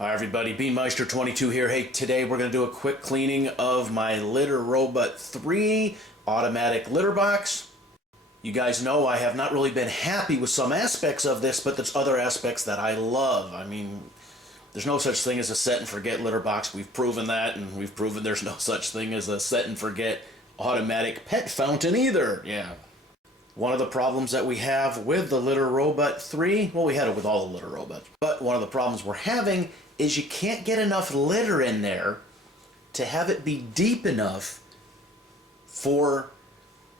Hi everybody, BeanMeister22 here. Hey, today we're going to do a quick cleaning of my Litter Robot 3 automatic litter box. You guys know I have not really been happy with some aspects of this, but there's other aspects that I love. I mean, there's no such thing as a set and forget litter box. We've proven that, and we've proven there's no such thing as a set and forget automatic pet fountain either. Yeah. One of the problems that we have with the Litter Robot 3, well, we had it with all the litter robots, but one of the problems we're having is you can't get enough litter in there to have it be deep enough for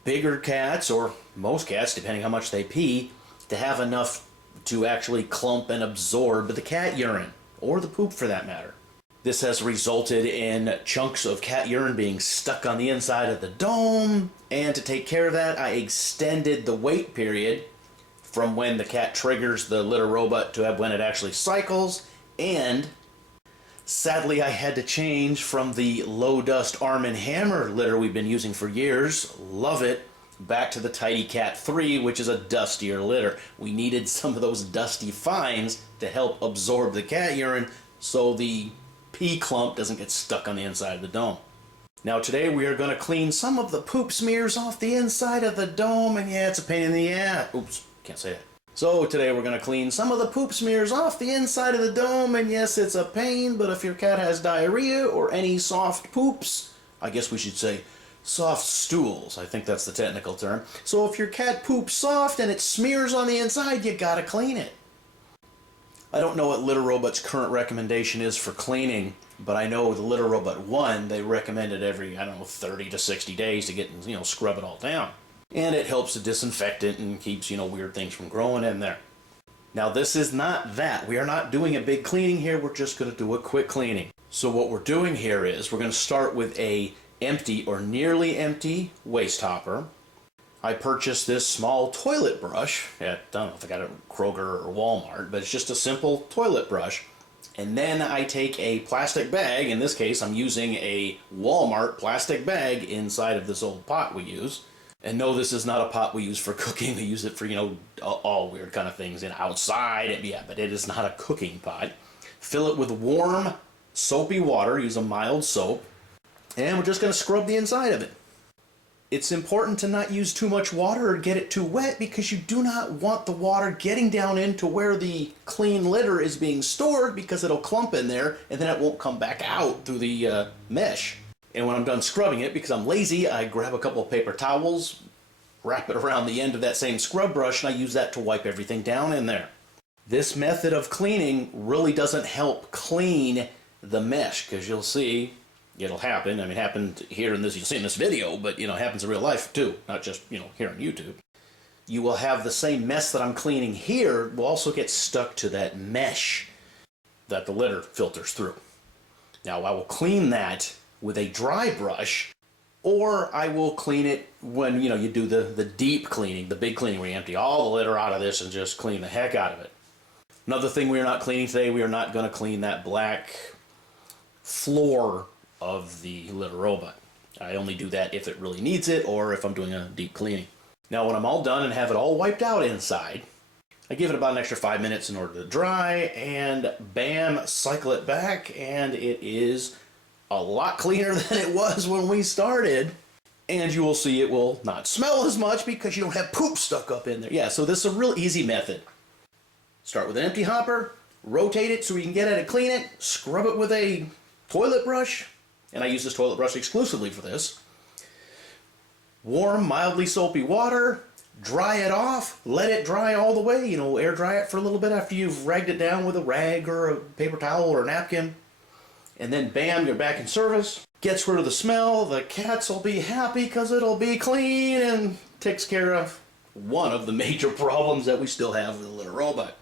bigger cats, or most cats, depending how much they pee, to have enough to actually clump and absorb the cat urine, or the poop for that matter. This has resulted in chunks of cat urine being stuck on the inside of the dome, and to take care of that, I extended the wait period from when the cat triggers the litter robot to when it actually cycles, and sadly I had to change from the low dust Arm & Hammer litter we've been using for years, love it, back to the Tidy Cat 3, which is a dustier litter. We needed some of those dusty fines to help absorb the cat urine so the pee clump doesn't get stuck on the inside of the dome. Now today we are going to clean some of the poop smears off the inside of the dome, and yeah, it's a pain in the ass. Oops, can't say that. So today we're going to clean some of the poop smears off the inside of the dome, and yes, it's a pain, but if your cat has diarrhea or any soft poops, I guess we should say soft stools, I think that's the technical term. So if your cat poops soft and it smears on the inside, you gotta clean it. I don't know what Litter Robot's current recommendation is for cleaning, but I know the Litter Robot 1, they recommended every, 30 to 60 days to get, scrub it all down. And it helps to disinfect it and keeps, weird things from growing in there. Now this is not that. We are not doing a big cleaning here, we're just going to do a quick cleaning. So what we're doing here is we're going to start with a empty or nearly empty waste hopper. I purchased this small toilet brush at, I don't know if I got it at Kroger or Walmart, but it's just a simple toilet brush. And then I take a plastic bag, in this case I'm using a Walmart plastic bag inside of this old pot we use. And no, this is not a pot we use for cooking. We use it for, all weird kind of things outside. Yeah, but it is not a cooking pot. Fill it with warm, soapy water. Use a mild soap. And we're just going to scrub the inside of it. It's important to not use too much water or get it too wet, because you do not want the water getting down into where the clean litter is being stored, because it'll clump in there and then it won't come back out through the mesh. And when I'm done scrubbing it, because I'm lazy, I grab a couple of paper towels, wrap it around the end of that same scrub brush, and I use that to wipe everything down in there. This method of cleaning really doesn't help clean the mesh, because you'll see it'll happen. I mean, it happened here in this, you'll see in this video, but, it happens in real life too, not just, here on YouTube. You will have the same mess that I'm cleaning here will also get stuck to that mesh that the litter filters through. Now, I will clean that with a dry brush, or I will clean it when, you do the deep cleaning, the big cleaning where you empty all the litter out of this and just clean the heck out of it. Another thing we are not cleaning today, we are not going to clean that black floor of the litter robot. I only do that if it really needs it, or if I'm doing a deep cleaning. Now when I'm all done and have it all wiped out inside, I give it about an extra 5 minutes in order to dry, and bam, cycle it back, and it is a lot cleaner than it was when we started. And you will see it will not smell as much because you don't have poop stuck up in there. Yeah, so this is a real easy method. Start with an empty hopper, rotate it so we can get at it, clean it, scrub it with a toilet brush, and I use this toilet brush exclusively for this. Warm, mildly soapy water, dry it off, let it dry all the way, air dry it for a little bit after you've ragged it down with a rag or a paper towel or a napkin. And then bam, you're back in service. Gets rid of the smell, the cats will be happy because it'll be clean, and takes care of one of the major problems that we still have with the litter robot.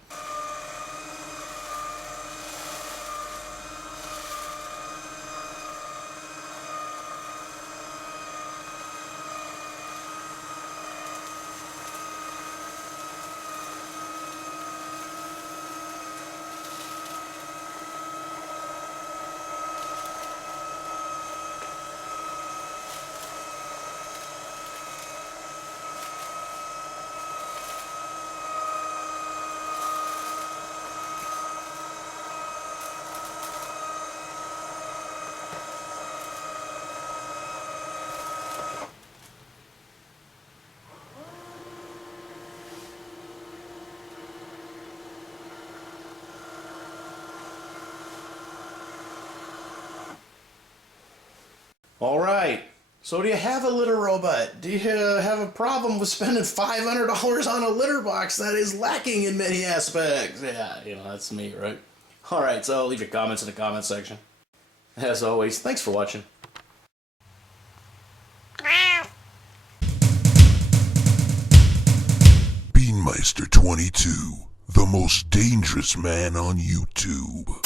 All right. So do you have a litter robot? Do you have a problem with spending $500 on a litter box that is lacking in many aspects? Yeah, that's me, right? All right, so leave your comments in the comment section. As always, thanks for watching. Beanmeister 22, the most dangerous man on YouTube.